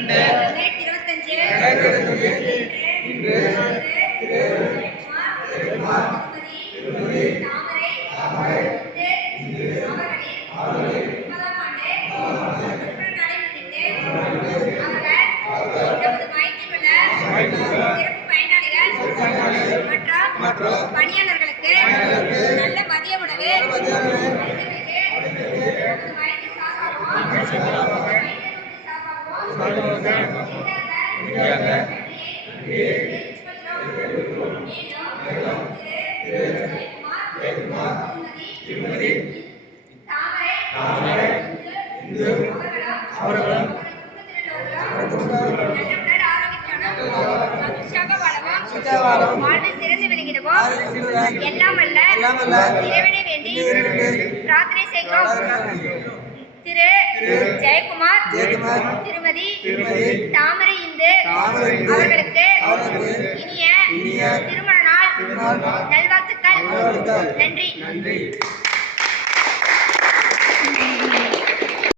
இருபத்தஞ்சு நமது பணியாளர்களுக்கு நல்ல மதிய உணவு ஜெயக்குமார் திருமதி தாமரை இந்து அவர்களும் எல்லாம் வல்ல இறைவனை வேண்டி பிரார்த்தனை செய்கிறோம் திரு ஜெயக்குமார். திருமதி திருமதி. தாமரை. அவர்களுக்கு இனிய திருமண நாள். நல்வாழ்த்துக்கள். நன்றி.